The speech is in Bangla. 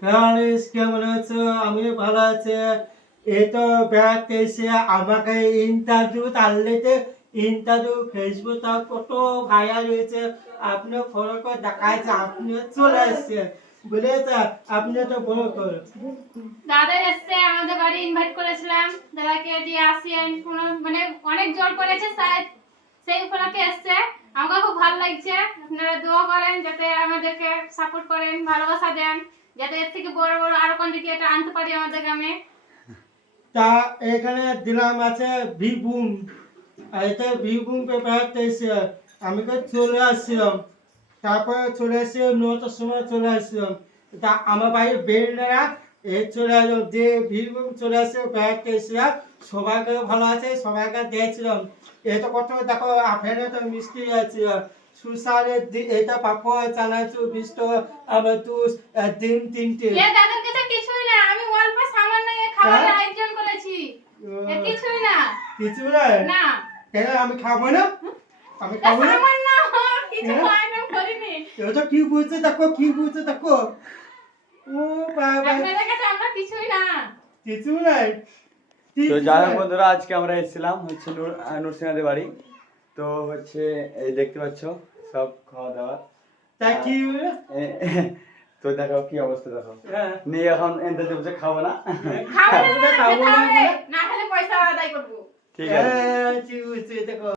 ফ্রেন্ডস কেমন আছো? আমি ভালো আছি। এই তো বেড়াতে এসে আমাকে ইন্টারভিউ তাহলেতে ইন্টারভিউ ফেসবুকটা কত ভাইরাল হয়েছে। আপনিও ফলো করে দেখাচ্ছে, আপনিও চলে এসছেন বুঝেছে। আপনিও তো ফলো করুন। দাদা এসছে আমাদের বাড়ি, ইনভাইট করেছিলাম দাদাকে দিয়ে আসেন, মানে অনেক জোর করেছে সেই উপলক্ষে এসছে। আমাকে খুব ভালো লাগছে। আপনারা দোয়া করেন যাতে আমাদেরকে সাপোর্ট করেন, ভালোবাসা দেন, যাতে এর থেকে বড় বড় আরো কন্টেন্ট আনতে পারি আমাদের গ্রামে। তা এখানে দিলাম আছে ভিভুম, এটা ভিভুম পেপারতে এসে আমি তো চলে আসছিলাম। তারপরে চলে এসে 9টার সময় চলে আসছিলাম। তা আমার বাড়ির বেড়নারা চলে আসলো যে ভিড় চলে আসছে বেড়াতে এসেছিলাম। সবাইকে ভালো আছে, সবাইকে দিয়েছিলাম। এটা কত দেখো আপেলে তো মিষ্টি আছে, সুসারের এটা পাপড় চানাচুর মিষ্ট আবার তো ডিম তিনটে। দাদার কাছে কিছুই না, আমি অল্প সামান্য খাবারের হ্যাঁ? আয়োজন করেছি। কিছুই না। কিছু না? না। কেন আমি খাবো না? আমি খাবো না? সামান্য কিছু আয়োজন করিনি। এটা কি বলছে দেখো, কি বলছে দেখো। ও বাবা, আপনাদের কাছে আমরা কিছুই না। কিছু নাই। তো যাই হোক বন্ধুরা, আজকে আমরা এসেছিলাম হচ্ছে নরসিংহাদের বাড়ি। তো হচ্ছে এই দেখতে পাচ্ছ সব খাওয়া দাওয়া। তা কি তো দেখো কি অবস্থা, দেখো হ্যাঁ নিয়ে এখন এনতে বসে খাবো না। খাবো না, খাবো না, খেতে হবে। খাবো না। না খেলে পয়সা আদায় করবো। ঠিক আছে। ঠিক বলছে দেখো।